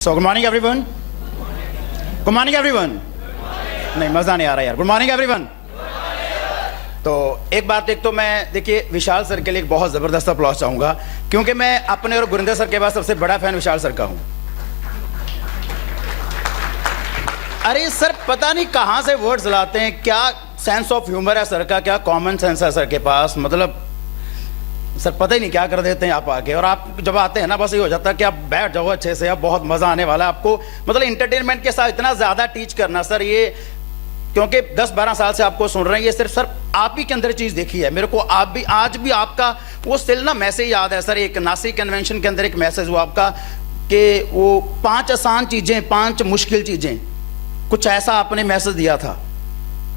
So good morning everyone. Good morning everyone. नहीं मज़ा नहीं आ रहा यार. Good morning everyone. तो एक बात तो मैं देखिए विशाल सर के लिए एक बहुत ज़बरदस्त अप्लॉज चाहूँगा क्योंकि मैं अपने और गुरिंदर सर के बाद सबसे बड़ा फ़ैन विशाल सर का हूँ. अरे सर पता नहीं कहाँ से वर्ड्स लाते हैं, क्या सेंस ऑफ ह्यूमर है सर का, क्या कॉमन सेंस है सर के पास. मतलब सर पता ही नहीं क्या कर देते हैं आप आके, और आप जब आते हैं ना बस ये हो जाता है कि आप बैठ जाओ अच्छे से, अब बहुत मज़ा आने वाला है आपको. मतलब इंटरटेनमेंट के साथ इतना ज़्यादा टीच करना सर, ये क्योंकि 10-12 साल से आपको सुन रहे हैं, ये सिर्फ सर आप ही के अंदर चीज़ देखी है. मेरे को आप भी आज भी आपका वो स्टिल ना मैसेज याद है सर. एक नासिक कन्वेंशन के अंदर एक मैसेज हुआ आपका कि वो 5 आसान चीज़ें 5 मुश्किल चीज़ें, कुछ ऐसा आपने मैसेज दिया था.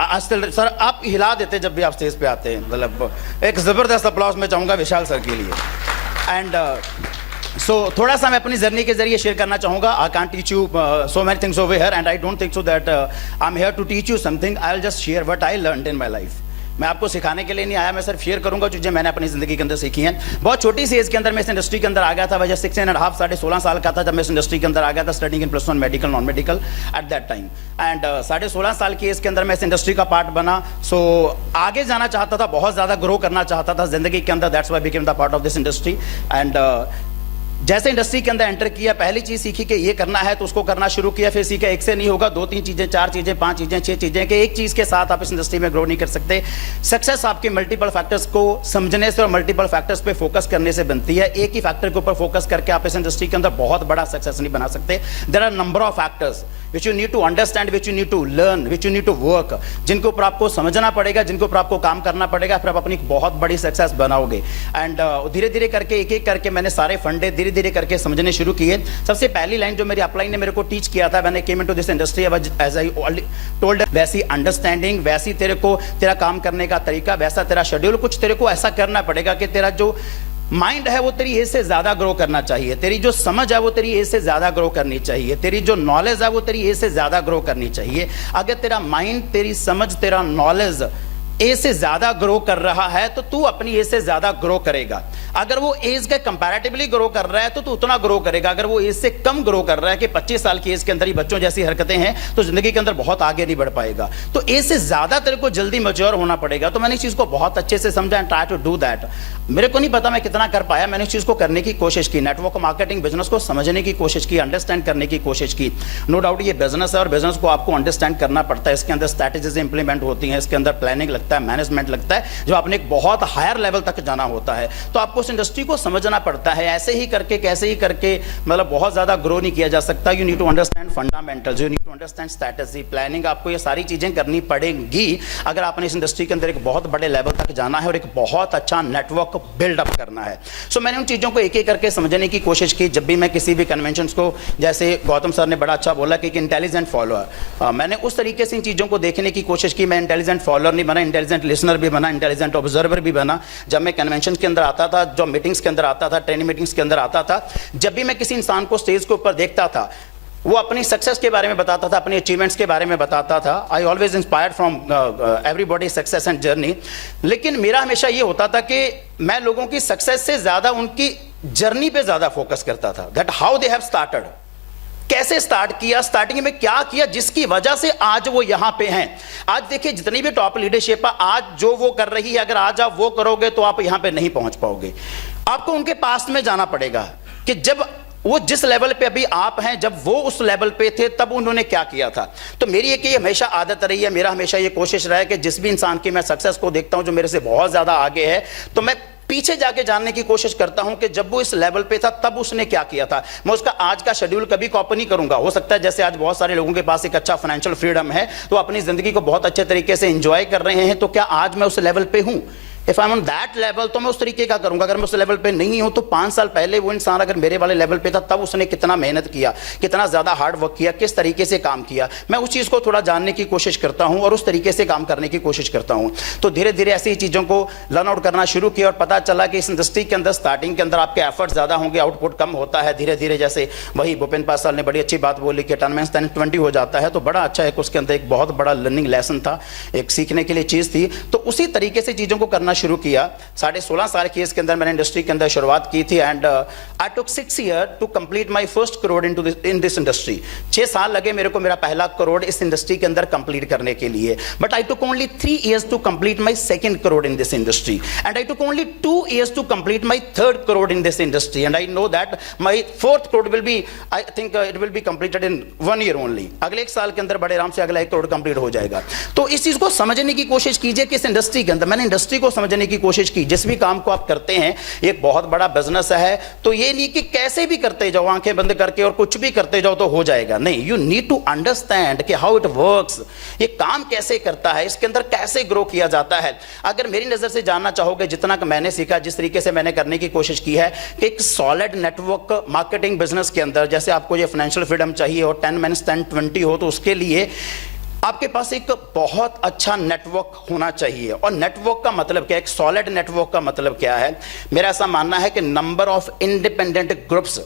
आज सर आप हिला देते जब भी आप स्टेज पे आते हैं. मतलब एक ज़बरदस्त अप्लॉज मैं चाहूँगा विशाल सर के लिए. एंड सो थोड़ा सा मैं अपनी जर्नी के जरिए शेयर करना चाहूँगा. I can't teach you so many things over here and I don't think so that I am here to teach you something. I will just share what I learned in my life. मैं आपको सिखाने के लिए नहीं आया, मैं सिर्फ share करूंगा जो मैंने अपनी ज़िंदगी के अंदर सीखी हैं. बहुत छोटी सी एज के अंदर मैं इस इंडस्ट्री के अंदर आ गया था. वजह 16.5 साढ़े 16 साल का था जब मैं इस इंडस्ट्री के अंदर आ गया था, studying in +1 medical non medical at that time. And साढ़े 16 साल की एज के अंदर मैं इस इंडस्ट्री का पार्ट बना. सो आगे जाना चाहता था, बहुत ज़्यादा ग्रो करना चाहता था ज़िंदगी के अंदर. That's why I became the part of this industry. And जैसे इंडस्ट्री के अंदर एंटर किया, पहली चीज़ सीखी कि ये करना है तो उसको करना शुरू किया. फिर सीखा एक से नहीं होगा, 2-3 चीज़ें, 4 चीज़ें, 5 चीज़ें, 6 चीज़ें, कि एक चीज़ के साथ आप इस इंडस्ट्री में ग्रो नहीं कर सकते. सक्सेस आपके मल्टीपल फैक्टर्स को समझने से और मल्टीपल फैक्टर्स पे फोकस करने से बनती है. एक ही फैक्टर के ऊपर फोकस करके आप इस इंडस्ट्री के अंदर बहुत बड़ा सक्सेस नहीं बना सकते. There are number of factors which you need to understand, which you need to learn, which you need to work, जिनके ऊपर आपको समझना पड़ेगा, जिनके ऊपर आपको काम करना पड़ेगा. फिर आप अपनी बहुत बड़ी सक्सेस बनाओगे. एंड धीरे धीरे करके एक एक करके मैंने सारे फंडे धीरे धीरे करके समझने शुरू किए. सबसे पहली लाइन जो मेरी अपलाइन ने मेरे को टीच किया था, मैंने came into this industry as I told, वैसी अंडरस्टैंडिंग, वैसी तेरे को तेरा काम करने का तरीका, वैसा तेरा शेड्यूल, कुछ तेरे को ऐसा करना पड़ेगा कि तेरा जो माइंड है वो तेरी एज से ज्यादा ग्रो करना चाहिए, तेरी जो समझ है वो तेरी एज से ज्यादा ग्रो करनी चाहिए, तेरी जो नॉलेज है वो तेरी एज से ज्यादा ग्रो करनी चाहिए. अगर तेरा माइंड, तेरी समझ, तेरा नॉलेज एज से ज्यादा ग्रो कर रहा है तो तू अपनी एज से ज्यादा ग्रो करेगा. अगर वो एज के कंपैरेटिवली ग्रो कर रहा है तो तू उतना ग्रो करेगा. अगर वो एज से कम ग्रो कर रहा है कि 25 साल की एज के अंदर ही बच्चों जैसी हरकतें हैं तो जिंदगी के अंदर बहुत आगे नहीं बढ़ पाएगा. तो एज से ज्यादा तेरे को जल्दी मैच्योर होना पड़ेगा. तो मैंने इस चीज को बहुत अच्छे से समझा and try to do that. मेरे को नहीं पता मैं कितना कर पाया, मैंने इस चीज को करने की कोशिश की. नेटवर्क मार्केटिंग बिजनेस को समझने की कोशिश की, अंडरस्टैंड करने की कोशिश की. नो डाउट ये बिजनेस है और बिजनेस को आपको अंडरस्टैंड करना पड़ता है. इसके अंदर स्ट्रैटेजीज इंप्लीमेंट होती हैं, इसके अंदर प्लानिंग लगता है, मैनेजमेंट लगता है. जो आपने एक बहुत हायर लेवल तक जाना होता है तो आपको इस इंडस्ट्री को समझना पड़ता है. ऐसे ही करके कैसे ही करके मतलब बहुत ज्यादा ग्रो नहीं किया जा सकता. You need to understand fundamentals, you need to understand strategy, planning. आपको ये सारी चीजें करनी पड़ेंगी अगर आपने इस इंडस्ट्री के अंदर एक बहुत बड़े लेवल तक जाना है और एक बहुत अच्छा नेटवर्क बिल्डअप करना है. सो मैंने उन चीजों को एक एक करके समझने की कोशिश की. जब भी मैं किसी भी कन्वेंशन को, जैसे गौतम सर ने बड़ा अच्छा बोला कि एक इंटेलिजेंट फॉलोअर, मैंने उस तरीके से इन चीजों को देखने की कोशिश की. मैं इंटेलिजेंट फॉलोअर नहीं बना, इंटेलिजेंट लिसनर भी बना, इंटेलिजेंट ऑब्जर्वर भी बना. जब मैं कन्वेंशन के अंदर आता था, जो मीटिंग्स के अंदर आता था, ट्रेनिंग मीटिंग्स के अंदर आता था, जब भी मैं किसी इंसान को स्टेज के ऊपर देखता था वो अपनी सक्सेस के बारे में बताता था, अपने अचीवमेंट्स के बारे में बताता था. I always inspired from everybody success and journey. लेकिन मेरा हमेशा ये होता था कि मैं लोगों की सक्सेस से ज्यादा उनकी जर्नी पे ज्यादा फोकस करता था. That how they have started, कैसे स्टार्ट किया, स्टार्टिंग में क्या किया जिसकी वजह से आज वो यहां पे हैं. आज देखिए जितनी भी टॉप लीडरशिप है आज जो वो कर रही है, अगर आज आप वो करोगे तो आप यहां पे नहीं पहुंच पाओगे. आपको उनके पास्ट में जाना पड़ेगा कि जब वो जिस लेवल पे अभी आप हैं, जब वो उस लेवल पे थे तब उन्होंने क्या किया था. तो मेरी एक ये हमेशा आदत रही है, मेरा हमेशा ये कोशिश रहा है कि जिस भी इंसान की मैं सक्सेस को देखता हूं जो मेरे से बहुत ज्यादा आगे है, तो मैं पीछे जाके जानने की कोशिश करता हूं कि जब वो इस लेवल पे था तब उसने क्या किया था. मैं उसका आज का शेड्यूल कभी कॉपी नहीं करूंगा. हो सकता है जैसे आज बहुत सारे लोगों के पास एक अच्छा फाइनेंशियल फ्रीडम है तो अपनी जिंदगी को बहुत अच्छे तरीके से एंजॉय कर रहे हैं, तो क्या आज मैं उस लेवल पे हूं? If I am on that level तो मैं उस तरीके का करूंगा. अगर मैं उस लेवल पे नहीं हूं तो 5 साल पहले वो इंसान अगर मेरे वाले लेवल पे था तब उसने कितना मेहनत किया, कितना ज्यादा हार्ड वर्क किया, किस तरीके से काम किया, मैं उस चीज को थोड़ा जानने की कोशिश करता हूं और उस तरीके से काम करने की कोशिश करता हूं. तो धीरे धीरे ऐसी चीजों को लर्न आउट करना शुरू किया और पता चला कि इस इंडस्ट्री के अंदर स्टार्टिंग के अंदर आपके एफर्ट ज्यादा होंगे, आउटपुट कम होता है. धीरे धीरे जैसे वही भूपेंद्र पासवान ने बड़ी अच्छी बात बोली कि 10 - 20 हो जाता है, तो बड़ा अच्छा है. उसके अंदर एक बहुत बड़ा लर्निंग लेसन था, एक सीखने के लिए चीज थी. तो उसी तरीके से चीजों को करना करना शुरू किया। 16.5 साल की एज के अंदर मैंने इंडस्ट्री के अंदर शुरुआत की थी and I took 6 year to complete my first crore in this industry. 6 साल लगे मेरे को मेरा पहला करोड़ इस इंडस्ट्री के अंदर कंप्लीट करने के लिए। But I took only 3 years to complete my second crore in this industry, and I took only 2 years to complete my third crore in this industry, and I know that my fourth crore will be, I think it will be completed in 1 year only. अगले 1 साल के अंदर बड़े आराम से अगला 1 crore complete हो जाएगा। तो इस चीज को समझने की कोशिश कीजिए कि इस इंडस्ट्री के अंदर, मैंने इंडस्ट्री को समझने की कोशिश की। जिस भी काम को आप करते हैं एक बहुत बड़ा बिजनेस है, तो ये नहीं कि कैसे भी करते जाओ आंखें बंद करके और कुछ भी करते जाओ तो हो जाएगा, नहीं। यू नीड टू अंडरस्टैंड कि हाउ इट वर्क्स, ये काम कैसे करता है, इसके अंदर कैसे ग्रो किया जाता है। अगर मेरी नजर से जानना चाहोगे, जितना कि मैंने सीखा, जिस तरीके से मैंने करने की कोशिश की है कि एक सॉलिड नेटवर्क मार्केटिंग बिजनेस के अंदर, जैसे आपको ये फाइनेंशियल फ्रीडम चाहिए और 10 minutes 10-20 हो, तो उसके लिए आपके पास एक बहुत अच्छा नेटवर्क होना चाहिए। और नेटवर्क का मतलब क्या है, एक सॉलिड नेटवर्क का मतलब क्या है? मेरा ऐसा मानना है कि नंबर ऑफ इंडिपेंडेंट ग्रुप्स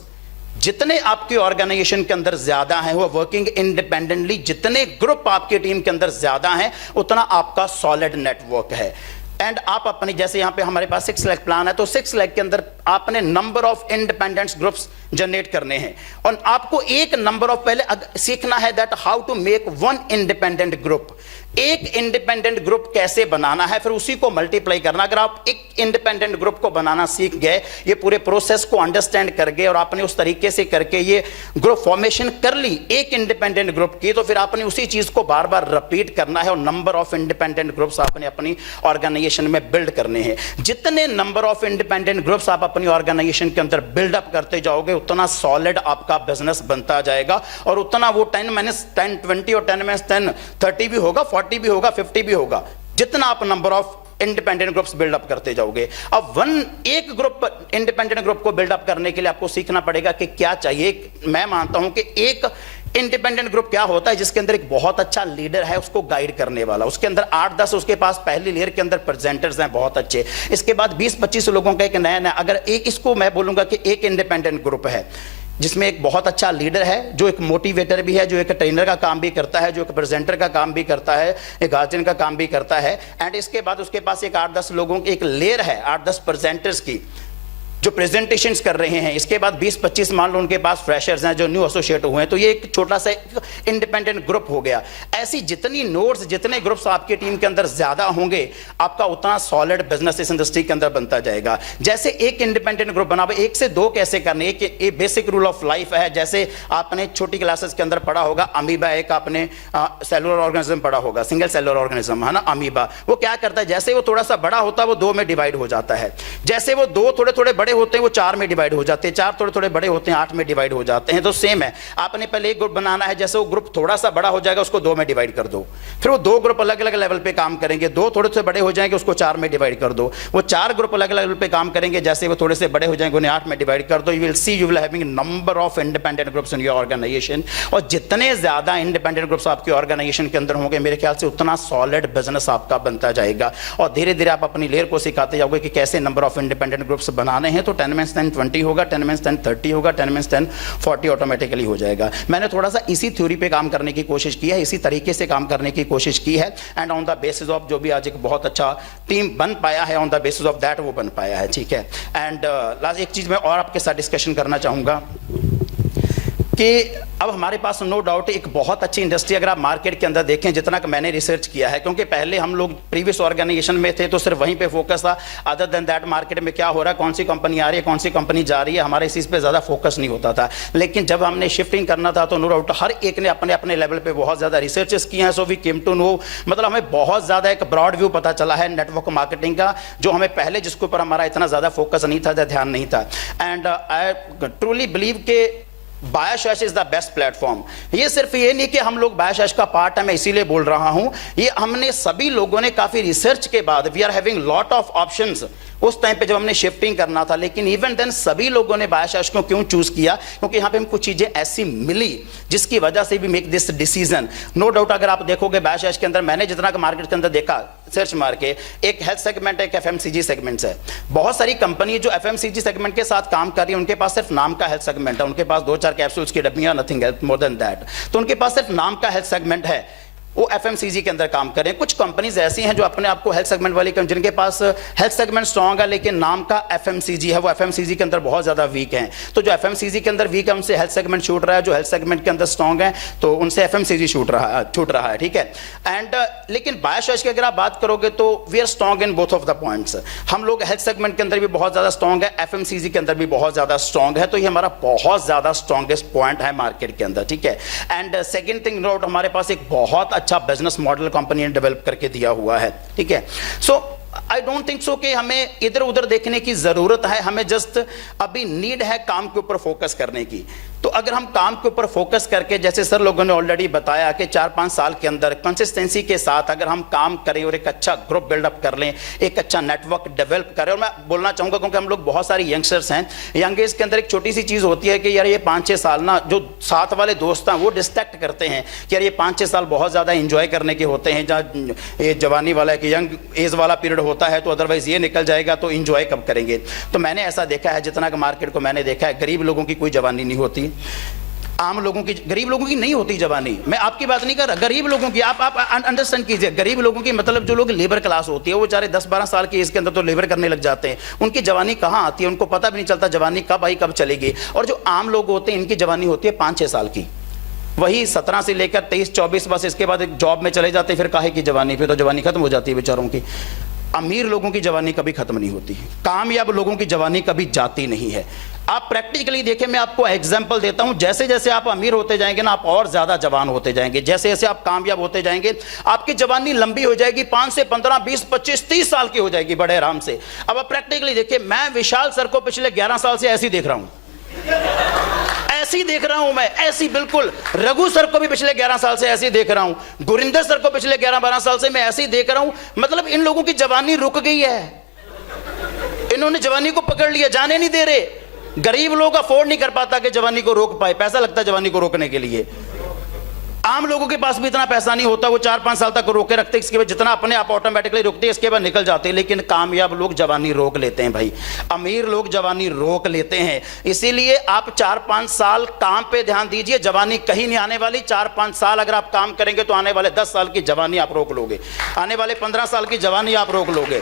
जितने आपके ऑर्गेनाइजेशन के अंदर ज्यादा हैं, वो वर्किंग इंडिपेंडेंटली, जितने ग्रुप आपके टीम के अंदर ज्यादा हैं, उतना आपका सॉलिड नेटवर्क है। एंड आप अपनी, जैसे यहां पे हमारे पास 6 लाख प्लान है, तो 6 लाख के अंदर आपने number of independent groups generate करने हैं और आपको एक नंबर ऑफ पहले सीखना है that how to make 1 independent group. एक इंडिपेंडेंट ग्रुप कैसे बनाना है, फिर उसी को मल्टीप्लाई करना। अगर आप एक इंडिपेंडेंट ग्रुप को बनाना सीख गए, ये पूरे प्रोसेस को अंडरस्टैंड कर गए और आपने उस तरीके से करके ये ग्रुप फॉर्मेशन कर ली एक इंडिपेंडेंट ग्रुप की, तो फिर आपने उसी चीज को बार बार रिपीट करना है और नंबर ऑफ इंडिपेंडेंट ग्रुप्स आपने अपनी ऑर्गेनाइजेशन में बिल्ड करने हैं। जितने नंबर ऑफ इंडिपेंडेंट ग्रुप्स आप अपनी ऑर्गेनाइजेशन के अंदर बिल्डअप करते जाओगे, उतना सॉलिड आपका बिजनेस बनता जाएगा और उतना वो 10 minutes 10-20 और 10 minutes 10-30 भी होगा, 40 भी होगा, 50 भी होगा, जितना आप number of independent groups build up करते जाओगे। अब एक ग्रुप, इंडिपेंडेंट ग्रुप को बिल्डअप करने के लिए आपको सीखना पड़ेगा कि क्या चाहिए। मैं मानता हूं कि एक इंडिपेंडेंट ग्रुप क्या होता है, जिसके अंदर एक बहुत अच्छा लीडर है उसको गाइड करने वाला, उसके अंदर 8-10 उसके पास पहली लेयर के अंदर प्रेजेंटर्स हैं बहुत अच्छे, इसके बाद 20-25 लोगों का एक नया, अगर एक, इसको मैं बोलूंगा कि एक इंडिपेंडेंट ग्रुप है जिसमें एक बहुत अच्छा लीडर है, जो एक मोटिवेटर भी है, जो एक ट्रेनर का काम भी करता है, जो एक प्रेजेंटर का काम भी करता है, एक गार्जियन का काम भी करता है। एंड इसके बाद उसके पास एक 8-10 लोगों की एक लेयर है, 8-10 प्रेजेंटर्स की जो प्रेजेंटेशंस कर रहे हैं। इसके बाद 20-25 मान लो उनके पास फ्रेशर्स हैं जो न्यू एसोसिएट हुए हैं, तो ये एक छोटा सा इंडिपेंडेंट ग्रुप हो गया। ऐसी जितनी नोड्स, जितने ग्रुप्स आपकी टीम के अंदर ज्यादा होंगे, आपका उतना सॉलिड बिजनेस इस इंडस्ट्री के अंदर बनता जाएगा। जैसे एक इंडिपेंडेंट ग्रुप बना, 1 से 2 कैसे करने, एक बेसिक रूल ऑफ लाइफ है। जैसे आपने छोटी क्लासेस के अंदर पढ़ा होगा अमीबा, एक आपने सेलुलर ऑर्गेनिज्म पढ़ा होगा, सिंगल सेलुलर ऑर्गेनिज्म है ना, अमीबा। वो क्या करता है, जैसे वो थोड़ा सा बड़ा होता है वो 2 में डिवाइड हो जाता है। जैसे वो 2 थोड़े बड़े होते हैं वो 4 में डिवाइड हो जाते हैं, 4 थोड़े बड़े होते हैं 8 में डिवाइड हो जाते हैं। तो सेम है, आपने पहले एक ग्रुप बनाना है, जैसे वो ग्रुप थोड़ा सा बड़ा हो जाएगा उसको 2 में डिवाइड कर दो, फिर वो 2 ग्रुप अलग अलग लेवल पे काम करेंगे, 2 थोड़े से बड़े हो जाएंगे उसको 4 में डिवाइड कर दो, वो 4 ग्रुप अलग अलग लेवल पे काम करेंगे, जैसे वो थोड़े से बड़े हो जाएंगे उन्हें 8 में डिवाइड कर दो। You will see you will having number of independent groups in your organization. और जितने ज्यादा इंडिपेंडेंट ग्रुप्स आपके ऑर्गेनाइजेशन के अंदर होंगे, मेरे ख्याल से उतना सॉलिड बिजनेस आपका बनता जाएगा। और धीरे धीरे आप अपनी लेयर को सिखाते जाओगे कि कैसे नंबर ऑफ इंडिपेंडेंट ग्रुप्स बनाने हैं। तो 10 minutes 10-20 होगा, 10 minutes 10-30 होगा, 10 minutes 10-40 ऑटोमेटिकली हो जाएगा। मैंने थोड़ा सा इसी थ्योरी पे काम करने की कोशिश की है, इसी तरीके से काम करने की कोशिश की है। And on the basis of जो भी आज एक बहुत अच्छा टीम बन पाया है, on the basis of that वो बन पाया है, ठीक है। एंड लास्ट एक चीज मैं और आपके साथ डिस्कशन करना चाहूंगा कि अब हमारे पास नो डाउट एक बहुत अच्छी इंडस्ट्री, अगर आप मार्केट के अंदर देखें, जितना कि मैंने रिसर्च किया है, क्योंकि पहले हम लोग प्रीवियस ऑर्गेनाइजेशन में थे तो सिर्फ वहीं पे फोकस था। अदर देन दैट मार्केट में क्या हो रहा है, कौन सी कंपनी आ रही है, कौन सी कंपनी जा रही है, हमारे इस चीज़ पे ज़्यादा फोकस नहीं होता था। लेकिन जब हमने शिफ्टिंग करना था तो नो डाउट हर एक ने अपने अपने लेवल पर बहुत ज़्यादा रिसर्चेस किए हैं। So we came to know, मतलब हमें बहुत ज़्यादा एक ब्रॉड व्यू पता चला है नेटवर्क मार्केटिंग का, जो हमें पहले जिसके ऊपर हमारा इतना ज़्यादा फोकस नहीं था, ध्यान नहीं था। एंड आई ट्रूली बिलीव के बायोशैश इज द बेस्ट प्लेटफॉर्म। ये सिर्फ ये नहीं कि हम लोग बायोशैश का पार्ट है, मैं इसीलिए बोल रहा हूं, ये हमने सभी लोगों ने काफी रिसर्च के बाद, we are having lot of options उस टाइम पे जब हमने शिफ्टिंग करना था। लेकिन इवन देन सभी लोगों ने बायोशैश को क्यों चूज किया, क्योंकि यहाँ पे हमें कुछ चीजें ऐसी मिली जिसकी वजह से भी make this decision. No doubt अगर आप देखोगे बायोशैश के अंदर, मैंने जितना मार्केट के अंदर देखा सर्च मार के, एक हेल्थ सेगमेंट है, एक एफएमसीजी सेगमेंट्स है। बहुत सारी कंपनी जो एफएमसीजी सेगमेंट के साथ काम कर रही है, उनके पास सिर्फ नाम का हेल्थ सेगमेंट है, उनके पास 2-4 कैप्सूल्स की डब्बियां, nothing else more than that. तो उनके पास सिर्फ नाम का हेल्थ सेगमेंट है। वो एफएमसीजी के अंदर काम कर रहे हैं। कुछ कंपनीज ऐसी हैं जो अपने आप को हेल्थ सेगमेंट वाली, जिनके पास हेल्थ सेगमेंट स्ट्रांग है लेकिन नाम का एफएमसीजी है, वो एफएमसीजी के अंदर बहुत ज्यादा वीक हैं। तो जो एफएमसीजी के अंदर वीक है उनसे हेल्थ सेगमेंट छूट रहा है, जो हेल्थ सेगमेंट के अंदर स्ट्रांग है तो उनसे एफएमसीजी छूट रहा है, ठीक है। एंड लेकिन बायो चॉइस की अगर आप बात करोगे तो we are strong in both of the points. हम लोग हेल्थ सेगमेंट के अंदर भी बहुत ज्यादा स्ट्रांग है, एफएमसीजी के अंदर भी बहुत ज्यादा स्ट्रांग है, तो ये हमारा बहुत ज्यादा स्ट्रांगेस्ट पॉइंट है मार्केट के अंदर, ठीक है। एंड सेकंड थिंग नोट, हमारे पास एक बहुत अच्छा बिजनेस मॉडल कंपनी ने डेवलप करके दिया हुआ है, ठीक है। सो आई डोंट थिंक सो कि हमें इधर उधर देखने की जरूरत है, हमें जस्ट अभी नीड है काम के ऊपर फोकस करने की। तो अगर हम काम के ऊपर फोकस करके, जैसे सर लोगों ने ऑलरेडी बताया कि 4-5 साल के अंदर कंसिस्टेंसी के साथ अगर हम काम करें और एक अच्छा ग्रुप बिल्डअप कर लें, एक अच्छा नेटवर्क डेवलप करें। और मैं बोलना चाहूंगा क्योंकि हम लोग बहुत सारे यंगस्टर्स हैं, यंग एज के अंदर एक छोटी सी चीज होती है कि यार ये 5-6 साल ना, जो साथ वाले दोस्त हैं वो डिस्ट्रैक्ट करते हैं कि यार ये 5-6 साल बहुत ज्यादा इंजॉय करने के होते हैं, जहाँ ये जवानी वाला है कि यंग एज वाला पीरियड होता है, तो अदरवाइज ये निकल जाएगा तो इंजॉय कब करेंगे। तो मैंने ऐसा देखा है, जितना कि मार्केट को मैंने देखा है, गरीब लोगों की कोई जवानी नहीं होती, आम लोगों की, गरीब लोगों की नहीं होती जवानी। मैं आपकी बात नहीं कर रहा, गरीब लोगों की आप अंडरस्टैंड कीजिए। गरीब लोगों की मतलब जो लोग लेबर क्लास होती है, वो बेचारे 10-12 साल की एज के अंदर तो लेबर करने लग जाते हैं, उनकी जवानी कहाँ आती है, उनको पता भी नहीं चलता जवानी कब आई कब चलेगी। और जो आम लोग होते हैं इनकी जवानी होती है 5-6 साल की, वही 17 से लेकर 23-24, बस इसके बाद एक जॉब में चले जाते हैं, फिर काहे की जवानी, फिर तो जवानी खत्म हो जाती है बेचारों की। अमीर लोगों की जवानी कभी खत्म नहीं होती, कामयाब लोगों की जवानी कभी जाती नहीं है। आप प्रैक्टिकली देखें, मैं आपको एग्जांपल देता हूं, जैसे जैसे आप अमीर होते जाएंगे ना, आप और ज्यादा जवान होते जाएंगे, जैसे जैसे आप कामयाब होते जाएंगे आपकी जवानी लंबी हो जाएगी, 5 से 15, 20, 25, 30 साल की हो जाएगी बड़े आराम से। अब आप प्रैक्टिकली देखिए, मैं विशाल सर को पिछले 11 साल से ऐसे ही देख रहा हूं, ऐसी देख रहा हूं मैं, ऐसी बिल्कुल। रघु सर को भी पिछले 11 साल से ऐसे देख रहा हूं, गुरिंदर सर को पिछले 11-12 साल से मैं ऐसे ही देख रहा हूं। मतलब इन लोगों की जवानी रुक गई है, इन्होंने जवानी को पकड़ लिया, जाने नहीं दे रहे। गरीब लोग अफोर्ड नहीं कर पाता कि जवानी को रोक पाए, पैसा लगता है जवानी को रोकने के लिए। आम लोगों के पास भी इतना पैसा नहीं होता, वो 4-5 साल तक रोके रखते, इसके बाद जितना अपने आप ऑटोमेटिकली रुकते हैं, इसके बाद निकल जाते हैं। लेकिन कामयाब लोग जवानी रोक लेते हैं भाई, अमीर लोग जवानी रोक लेते हैं। इसीलिए आप 4-5 साल काम पे ध्यान दीजिए, जवानी कहीं नहीं आने वाली। 4-5 साल अगर आप काम करेंगे तो आने वाले 10 साल की जवानी आप रोक लोगे, आने वाले 15 साल की जवानी आप रोक लोगे।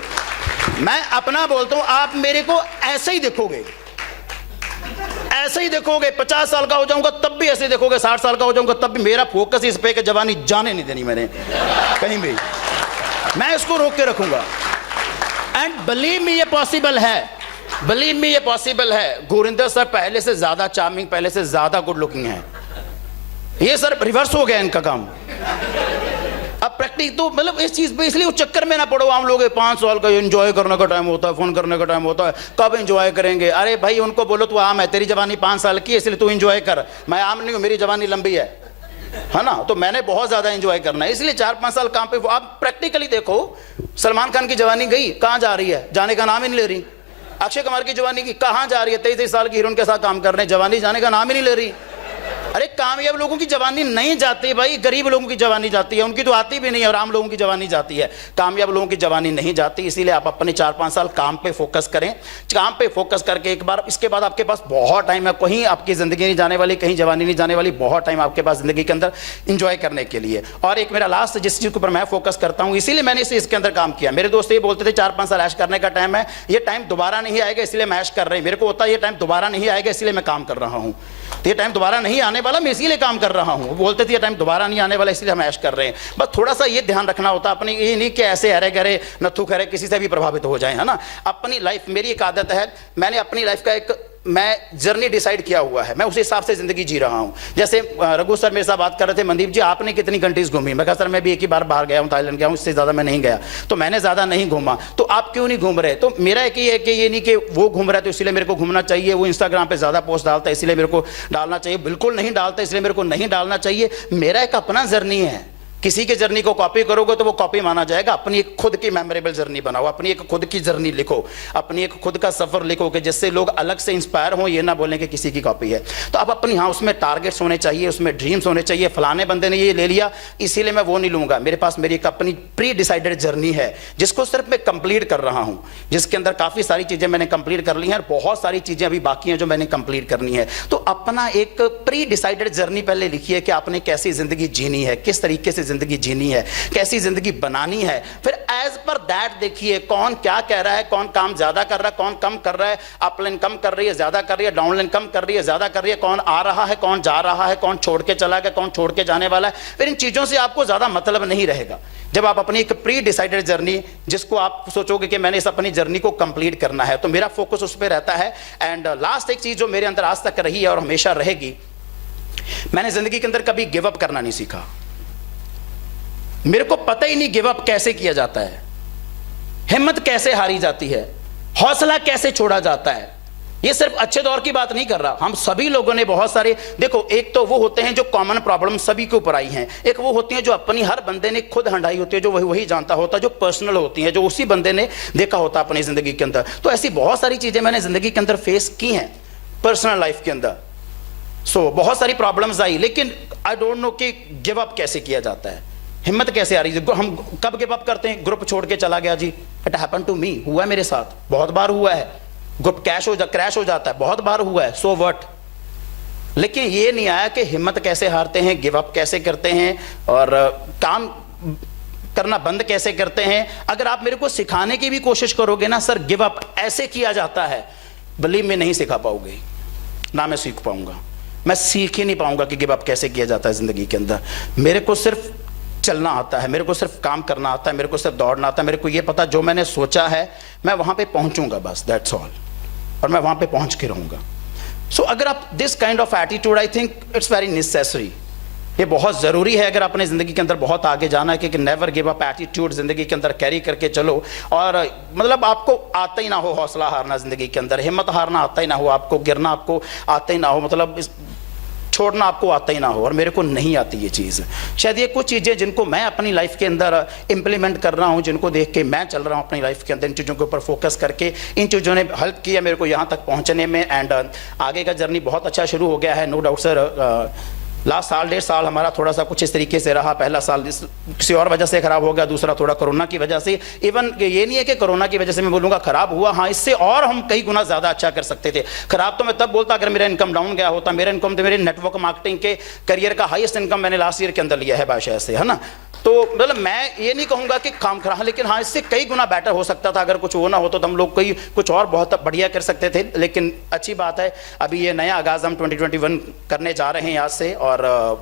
मैं अपना बोलता हूं, आप मेरे को ऐसे ही देखोगे, ऐसे ही देखोगे। 50 साल का हो जाऊंगा तब भी ऐसे देखोगे, 60 साल का हो जाऊंगा तब भी। मेरा फोकस इस पे कि जवानी जाने नहीं देनी मैंने कहीं भी, मैं इसको रोक के रखूंगा। एंड बिलीव मी, ये पॉसिबल है, बिलीव मी, ये पॉसिबल है। गुरिंदर सर पहले से ज्यादा चार्मिंग, पहले से ज्यादा गुड लुकिंग है। ये सर रिवर्स हो गया इनका काम। अब प्रैक्टिस तो मतलब इस चीज पे, इसलिए उस चक्कर में ना पड़ो। आम लोग 5 साल का एंजॉय करने का टाइम होता है, फोन करने का टाइम होता है, कब एंजॉय करेंगे। अरे भाई उनको बोलो तू आम है, तेरी जवानी 5 साल की है इसलिए तू एंजॉय कर। मैं आम नहीं हूं, मेरी जवानी लंबी है ना, तो मैंने बहुत ज्यादा एंजॉय करना है, इसलिए 4-5 साल काम पे। आप प्रैक्टिकली देखो, सलमान खान की जवानी गई, कहां जा रही है, जाने का नाम ही नहीं ले रही। अक्षय कुमार की जवानी की कहां जा रही है, 23 साल की हीरोइन के साथ काम कर रहे हैं, जवानी जाने का नाम ही नहीं ले रही। अरे कामयाब लोगों की जवानी नहीं जाती भाई, गरीब लोगों की जवानी जाती है, उनकी तो आती भी नहीं है, और आम लोगों की जवानी जाती है। कामयाब लोगों की जवानी नहीं जाती, इसीलिए आप अपने 4-5 साल काम पे फोकस करें। काम पे फोकस करके एक बार, इसके बाद आपके पास बहुत टाइम है, कहीं आपकी जिंदगी नहीं जाने वाली, कहीं जवानी नहीं जाने वाली, बहुत टाइम आपके पास जिंदगी के अंदर इंजॉय करने के लिए। और एक मेरा लास्ट, जिस चीज के ऊपर मैं फोकस करता हूं, इसीलिए मैंने इसके अंदर काम किया। मेरे दोस्त ये बोलते थे 4-5 साल ऐश करने का टाइम है, ये टाइम दोबारा नहीं आएगा इसलिए मैं ऐश कर रहे हैं। मेरे को होता है ये टाइम दोबारा नहीं आएगा इसलिए मैं काम कर रहा हूं, तो ये टाइम दोबारा नहीं आने वाला, मैं इसीलिए काम कर रहा हूं। वो बोलते थे ये टाइम दोबारा नहीं आने वाला इसलिए हम ऐश कर रहे हैं। बस थोड़ा सा ये ध्यान रखना होता है अपनी, ये नहीं कि ऐसे हरे गरे नथु खरे किसी से भी प्रभावित हो जाए, है ना। अपनी लाइफ, मेरी एक आदत है, मैंने अपनी लाइफ का एक मैं जर्नी डिसाइड किया हुआ है, मैं उस हिसाब से जिंदगी जी रहा हूं। जैसे रघु सर मेरे साथ बात कर रहे थे, मनदीप जी आपने कितनी कंट्रीज घूमी, मैं कहा सर मैं भी एक ही बार बाहर गया हूं, थाईलैंड गया हूं, इससे ज्यादा मैं नहीं गया। तो मैंने ज्यादा नहीं घूमा, तो आप क्यों नहीं घूम रहे। तो मेरा एक ही है कि ये नहीं कि वो घूम रहा है तो इसलिए मेरे को घूमना चाहिए, वो इंस्टाग्राम पे ज्यादा पोस्ट डालता है इसलिए मेरे को डालना चाहिए, बिल्कुल नहीं डालता इसलिए मेरे को नहीं डालना चाहिए। मेरा एक अपना जर्नी है, किसी के जर्नी को कॉपी करोगे तो वो कॉपी माना जाएगा। अपनी एक खुद की मेमोरेबल जर्नी बनाओ, अपनी एक खुद की जर्नी लिखो, अपनी एक खुद का सफर लिखो कि जिससे लोग अलग से इंस्पायर हो, ये ना बोलें कि किसी की कॉपी है। तो आप अपनी, हाँ उसमें टारगेट्स होने चाहिए, उसमें ड्रीम्स होने चाहिए। फलाने बंदे ने ये ले लिया इसीलिए मैं वो नहीं लूंगा। मेरे पास मेरी एक अपनी प्री डिसाइडेड जर्नी है जिसको सिर्फ मैं कंप्लीट कर रहा हूं, जिसके अंदर काफी सारी चीजें मैंने कंप्लीट कर ली हैं और बहुत सारी चीजें अभी बाकी हैं जो मैंने कंप्लीट करनी है। तो अपना एक प्री डिसाइडेड जर्नी पहले लिखिए कि आपने कैसी जिंदगी जीनी है, किस तरीके से ज़िंदगी जीनी है, कैसी ज़िंदगी बनानी है। फिर एज पर दैट देखिए कौन क्या कह रहा है, कौन काम ज़्यादा कर रहा है, कौन कम कर रहा है, अपलाइन कम कर रही है, ज़्यादा कर रही है, डाउनलाइन कम कर रही है, ज़्यादा कर रही है, कौन आ रहा है, कौन जा रहा है, कौन छोड़ के चला गया, कौन छोड़ के जाने वाला है। फिर इन चीज़ों से आपको ज़्यादा मतलब नहीं रहेगा जब आप अपनी एक प्री डिसाइडेड जर्नी, जिसको आप सोचोगे कि मैंने इस अपनी जर्नी को कंप्लीट करना है, तो मेरा फोकस उस पर रहता है। एंड लास्ट एक चीज़ जो मेरे अंदर आज तक रही है और हमेशा रहेगी, मैंने जिंदगी के अंदर कभी गिव अप करना नहीं सीखा। मेरे को पता ही नहीं गिव अप कैसे किया जाता है, हिम्मत कैसे हारी जाती है, हौसला कैसे छोड़ा जाता है। ये सिर्फ अच्छे दौर की बात नहीं कर रहा, हम सभी लोगों ने बहुत सारे, देखो एक तो वो होते हैं जो कॉमन प्रॉब्लम सभी के ऊपर आई हैं, एक वो होती हैं जो अपनी हर बंदे ने खुद हंडाई होती है, जो वही जानता होता है, जो पर्सनल होती हैं, जो उसी बंदे ने देखा होता अपनी जिंदगी के अंदर। तो ऐसी बहुत सारी चीजें मैंने जिंदगी के अंदर फेस की हैं पर्सनल लाइफ के अंदर। सो बहुत सारी प्रॉब्लम्स आई, लेकिन आई डोंट नो कि गिव अप कैसे किया जाता है, हिम्मत कैसे आ रही है। हम कब गिव अप करते हैं, ग्रुप छोड़ के चला गया जी, इट हैपन टू मी, हुआ है मेरे साथ, बहुत बार हुआ है। ग्रुप क्रैश हो जाता है, बहुत बार हुआ है, सो व्हाट। लेकिन ये नहीं आया कि हिम्मत कैसे हारते हैं, गिव अप कैसे करते हैं और काम करना बंद कैसे करते हैं। अगर आप मेरे को सिखाने की भी कोशिश करोगे ना, सर गिव अप ऐसे किया जाता है, बिलीव में नहीं सिखा पाओगे, ना मैं सीख पाऊंगा, मैं सीख ही नहीं पाऊंगा कि गिव अप कैसे किया जाता है जिंदगी के अंदर। मेरे को सिर्फ चलना आता है, मेरे को सिर्फ काम करना आता है, मेरे को सिर्फ दौड़ना आता है, मेरे को ये पता जो मैंने सोचा है मैं वहां पे पहुंचूंगा, बस दैट्स ऑल, और मैं वहां पे पहुंच के रहूंगा। सो अगर आप this kind of attitude, I think it's very necessary, ये बहुत ज़रूरी है अगर अपने ज़िंदगी के अंदर बहुत आगे जाना है, कि नेवर गिव अप एटीट्यूड ज़िंदगी के अंदर कैरी करके चलो। और मतलब आपको आता ही ना हो हौसला हारना ज़िंदगी के अंदर, हिम्मत हारना आता ही ना हो आपको, गिरना आपको आता ही ना हो, मतलब छोड़ना आपको आता ही ना हो। और मेरे को नहीं आती ये चीज़। शायद ये कुछ चीज़ें जिनको मैं अपनी लाइफ के अंदर इम्प्लीमेंट कर रहा हूँ, जिनको देख के मैं चल रहा हूँ अपनी लाइफ के अंदर, इन चीज़ों के ऊपर फोकस करके, इन चीज़ों ने हेल्प किया मेरे को यहाँ तक पहुँचने में। एंड आगे का जर्नी बहुत अच्छा शुरू हो गया है, नो डाउट सर। लास्ट साल 1.5 साल हमारा थोड़ा सा कुछ इस तरीके से रहा। पहला साल किसी और वजह से खराब हो गया, दूसरा थोड़ा कोरोना की वजह से। इवन ये नहीं है कि कोरोना की वजह से मैं बोलूँगा खराब हुआ, हाँ इससे और हम कई गुना ज़्यादा अच्छा कर सकते थे। खराब तो मैं तब बोलता अगर मेरा इनकम डाउन गया होता। मेरा इनकम तो मेरे नेटवर्क मार्केटिंग के करियर का हाईएस्ट इनकम मैंने लास्ट ईयर के अंदर लिया है बादशाह से, है ना। तो मतलब मैं ये नहीं कहूँगा कि काम खराब, लेकिन हाँ इससे कई गुना बेटर हो सकता था। अगर कुछ वो ना होता तो हम लोग कोई कुछ और बहुत बढ़िया कर सकते थे। लेकिन अच्छी बात है, अभी ये नया आगाज़ हम 2021 करने जा रहे हैं आज से, और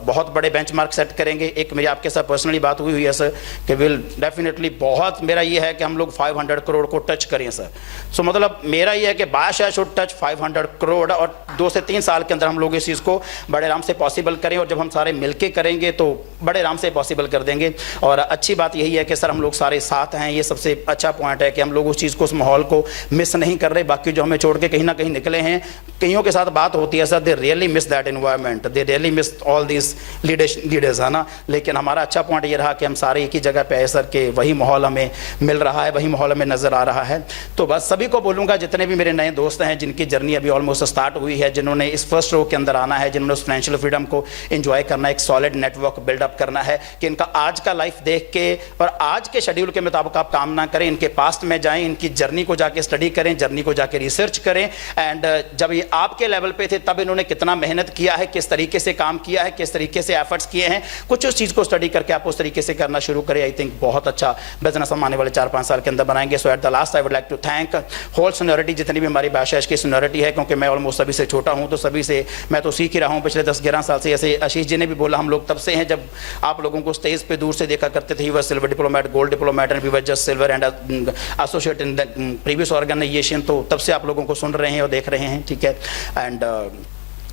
बहुत बड़े बेंचमार्क सेट करेंगे। एक मेरी आपके साथ पर्सनली बात हुई है सर कि विल डेफिनेटली, बहुत मेरा ये है कि हम लोग 500 करोड़ को टच करें सर। सो मतलब मेरा ये है कि बादशाह शुड टच 500 करोड़, और 2 से 3 साल के अंदर हम लोग इस चीज़ को बड़े आराम से पॉसिबल करें। और जब हम सारे मिलके करेंगे तो बड़े आराम से पॉसिबल कर देंगे। और अच्छी बात यही है कि सर हम लोग सारे साथ हैं, ये सबसे अच्छा पॉइंट है कि हम लोग उस चीज़ को, उस माहौल को मिस नहीं कर रहे। बाकी जो हमें छोड़ के कहीं ना कहीं निकले हैं, कईयों के साथ बात होती है sir, they really miss that environment, they really miss all this leaders, है ना। लेकिन हमारा अच्छा पॉइंट ये रहा कि हम सारे एक ही जगह पे आए सर, के वही माहौल हमें मिल रहा है, वही माहौल हमें नज़र आ रहा है। तो बस सभी को बोलूँगा, जितने भी मेरे नए दोस्त हैं जिनकी जर्नी अभी ऑलमोस्ट स्टार्ट हुई है, जिन्होंने इस फर्स्ट रो के अंदर आना है, जिन्होंने उस फाइनेंशियल फ्रीडम को एंजॉय करना है, एक सॉलिड नेटवर्क बिल्डअप करना है, कि इनका आज का लाइफ देख के और आज के शेड्यूल के मुताबिक आप काम ना करें, इनके पास्ट में जाएं, इनकी जर्नी को जाके स्टडी करें, जर्नी को जाके रिसर्च करें। एंड जब ये आपके लेवल पे थे तब इन्होंने कितना मेहनत किया है, किस तरीके से काम किया है, किस तरीके से एफर्ट्स किए हैं, कुछ उस चीज़ को स्टडी करके आप उस तरीके से करना शुरू करें। आई थिंक बहुत अच्छा बिजनेस हम आने वाले 4-5 साल के अंदर बनाएंगे। So at the last I would like to thank whole seniority, जितनी भी हमारी बादशाह की सीनियरिटी है, क्योंकि मैं ऑलमोस्ट सभी से छोटा हूँ, तो सभी से मैं तो सीख ही रहा हूँ पिछले 10-11 साल से। ऐसे आशीष जी ने भी बोला, हम लोग तब से हैं जब आप लोगों को स्टेज पे दूर से देखा करते थे। He was silver diplomat, gold diplomat, and we were just silver and associate in the previous organization. तो तब से आप लोगों को सुन रहे हैं और देख रहे हैं, ठीक है। And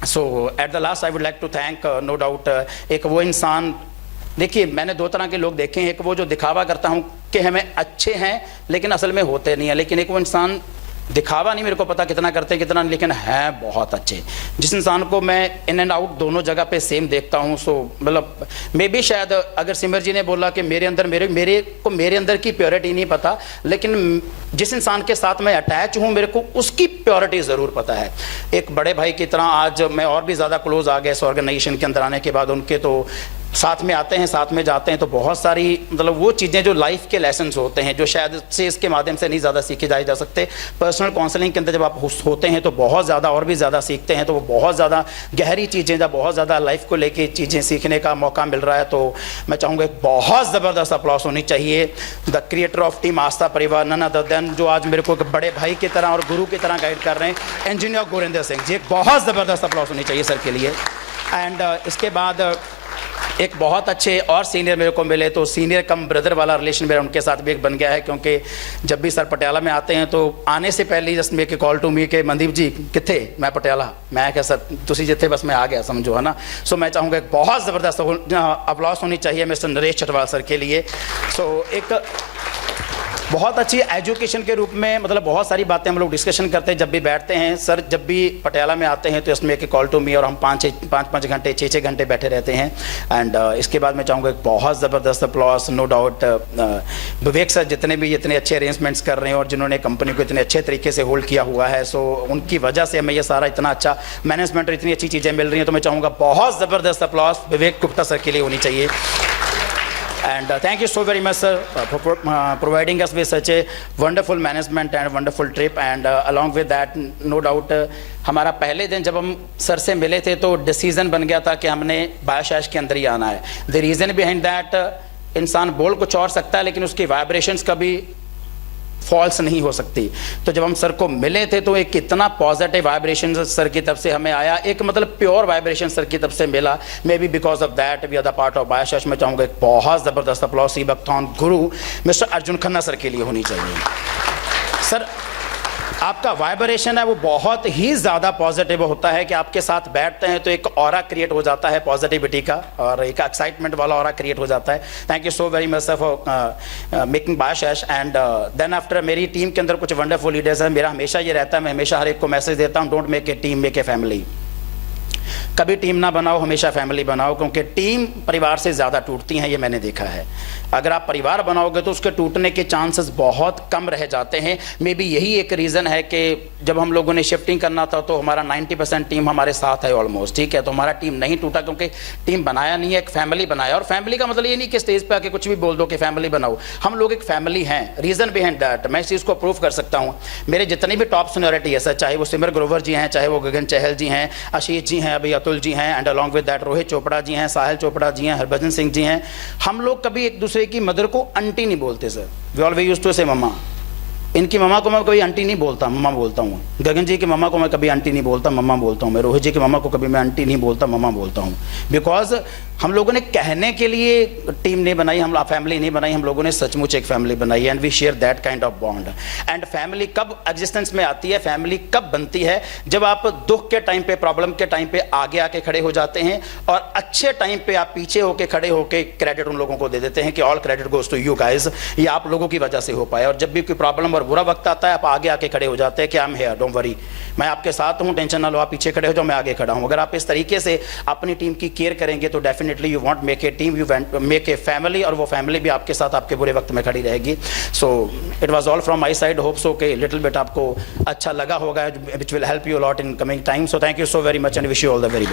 so at the last I would like to thank, no doubt, एक वो इंसान, देखिए मैंने 2 तरह के लोग देखे हैं। एक वो जो दिखावा करता हूँ कि हमें अच्छे हैं लेकिन असल में होते नहीं है। लेकिन एक वो इंसान, दिखावा नहीं मेरे को पता कितना करते हैं कितना नहीं, लेकिन है बहुत अच्छे, जिस इंसान को मैं इन एंड आउट दोनों जगह पे सेम देखता हूँ। सो मतलब मे भी शायद अगर सिमर जी ने बोला कि मेरे अंदर मेरे अंदर की प्योरिटी नहीं पता, लेकिन जिस इंसान के साथ मैं अटैच हूँ मेरे को उसकी प्योरिटी ज़रूर पता है। एक बड़े भाई की तरह आज मैं और भी ज़्यादा क्लोज आ गया इस ऑर्गेनाइजेशन के अंदर आने के बाद उनके। तो साथ में आते हैं, साथ में जाते हैं, तो बहुत सारी मतलब वो चीज़ें जो लाइफ के लेसन्स होते हैं जो शायद से इसके माध्यम से नहीं ज़्यादा सीखे जाए जा सकते। पर्सनल काउंसलिंग के अंदर जब आप होते हैं तो बहुत ज़्यादा और भी ज़्यादा सीखते हैं, तो वो बहुत ज़्यादा गहरी चीज़ें, जब बहुत ज़्यादा लाइफ को लेके चीज़ें सीखने का मौका मिल रहा है, तो मैं चाहूँगा एक बहुत ज़बरदस्त अप्लॉस होनी चाहिए द क्रिएटर ऑफ टीम आस्था परिवार, नन अदर देन, जो आज मेरे को एक बड़े भाई की तरह और गुरु की तरह गाइड कर रहे हैं, इंजीनियर गुरिंदर सिंह जी। एक बहुत ज़बरदस्त अप्लॉस होनी चाहिए सर के लिए। एंड इसके बाद एक बहुत अच्छे और सीनियर मेरे को मिले, तो सीनियर कम ब्रदर वाला रिलेशन मेरा उनके साथ भी एक बन गया है, क्योंकि जब भी सर पटियाला में आते हैं तो आने से पहले just make a call to me के मनदीप जी किथे, मैं पटियाला, मैं क्या सर तुसी जिथे बस मैं आ गया, समझो, है ना। सो मैं चाहूँगा एक बहुत ज़बरदस्त अप्लॉस होनी चाहिए मिस्टर नरेश चटवाल सर के लिए। सो एक बहुत अच्छी एजुकेशन के रूप में, मतलब बहुत सारी बातें हम लोग डिस्कशन करते हैं जब भी बैठते हैं। सर जब भी पटियाला में आते हैं तो इसमें एक कॉल टू मी, और हम 5 घंटे 6 घंटे बैठे रहते हैं। एंड इसके बाद मैं चाहूँगा एक बहुत ज़बरदस्त अप्लॉस, नो डाउट, विवेक सर जितने अच्छे अरेंजमेंट्स कर रहे हैं और जिन्होंने कंपनी को इतने अच्छे तरीके से होल्ड किया हुआ है, सो उनकी वजह से हमें ये सारा इतना अच्छा मैनेजमेंट और इतनी अच्छी चीज़ें मिल रही हैं। तो मैं चाहूँगा बहुत ज़बरदस्त अप्लॉस विवेक गुप्ता सर के लिए होनी चाहिए। And thank you so very much, sir, for providing us with such a wonderful management and wonderful trip. And along with that, no doubt, हमारा पहले दिन जब हम सर से मिले थे तो डिसीजन बन गया था कि हमने बायोशैश के अंदर ही आना है। द रीज़न बिहाइंड दैट, इंसान बोल कुछ और सकता है लेकिन उसकी वाइब्रेशंस कभी फॉल्स नहीं हो सकती। तो जब हम सर को मिले थे तो एक कितना पॉजिटिव वाइब्रेशन सर की तरफ से हमें आया, एक मतलब प्योर वाइब्रेशन सर की तरफ से मिला। Maybe because of that we are the part of बायोशैश। में चाहूँगा एक बहुत ज़बरदस्त अप्लॉस सी बख्तान गुरु मिस्टर अर्जुन खन्ना सर के लिए होनी चाहिए। सर आपका वाइब्रेशन है वो बहुत ही ज़्यादा पॉजिटिव होता है कि आपके साथ बैठते हैं तो एक ऑरा क्रिएट हो जाता है पॉजिटिविटी का, और एक एक्साइटमेंट वाला ऑरा क्रिएट हो जाता है। Thank you so very much sir for making बायोशैश। एंड देन आफ्टर, मेरी टीम के अंदर कुछ वंडरफुल लीडर्स हैं। मेरा हमेशा ये रहता है, मैं हमेशा हर एक को मैसेज देता हूँ, don't make a team, make a family. कभी टीम ना बनाओ, हमेशा फैमिली बनाओ, क्योंकि टीम परिवार से ज़्यादा टूटती हैं, ये मैंने देखा है। अगर आप परिवार बनाओगे तो उसके टूटने के चांसेस बहुत कम रह जाते हैं। मे बी यही एक रीज़न है कि जब हम लोगों ने शिफ्टिंग करना था तो हमारा 90% टीम हमारे साथ है ऑलमोस्ट, ठीक है। तो हमारा टीम नहीं टूटा क्योंकि टीम बनाया नहीं है, एक फैमिली बनाया। और फैमिली का मतलब ये नहीं कि स्टेज पे आके कुछ भी बोल दो कि फैमिली बनाओ, हम लोग एक फैमिली हैं। रीज़न बिहाइंड दैट मैं इस चीज़ को प्रूव कर सकता हूँ। मेरे जितनी भी टॉप सीनियरिटी है सर, चाहे वो सिमर ग्रोवर जी हैं, चाहे वो गगन चहल जी हैं, आशीष जी हैं, अभी अतुल जी हैं, and along with that Rohit Chopra ji हैं, साहिल चोपड़ा जी हैं, हरभजन सिंह जी हैं। हम लोग कभी एक दूसरे की मदर को आंटी नहीं बोलते sir. We always used to say mamma. इनकी मम्मा को मैं कभी आंटी नहीं बोलता, मम्मा बोलता हूँ। गगन जी की मम्मा को मैं कभी आंटी नहीं बोलता, मम्मा बोलता हूँ। मैं रोहित जी की मम्मा को कभी मैं आंटी नहीं बोलता, मम्मा बोलता हूँ। बिकॉज हम लोगों ने कहने के लिए टीम नहीं बनाई, हम फैमिली नहीं बनाई, हम लोगों ने सचमुच एक फैमिली बनाई। And we share that kind of bond. And family कब एग्जिस्टेंस में आती है, फैमिली कब बनती है, जब आप दुख के टाइम पे, प्रॉब्लम के टाइम पे आगे आके खड़े हो जाते हैं, और अच्छे टाइम पे आप पीछे होके खड़े होके क्रेडिट उन लोगों को दे देते हैं कि all credit goes to you guys, ये आप लोगों की वजह से हो पाया। और जब भी कोई प्रॉब्लम और बुरा वक्त आता है, आप आगे आके खड़े हो जाते हैं कि आई एम हियर, डोंट वरी, मैं आपके साथ हूँ, टेंशन ना लो, आप पीछे खड़े हो जाओ, मैं आगे खड़ा हूँ। अगर आप इस तरीके से अपनी टीम की केयर करेंगे तो definitely you want make a team, you make a family, और वो फैमिली भी आपके साथ आपके बुरे वक्त में खड़ी रहेगी। So it was all from my side. Hope so के लिटिल बिट आपको अच्छा लगा होगा, which will help you lot in coming time. So thank you so very much and wish you all the very best.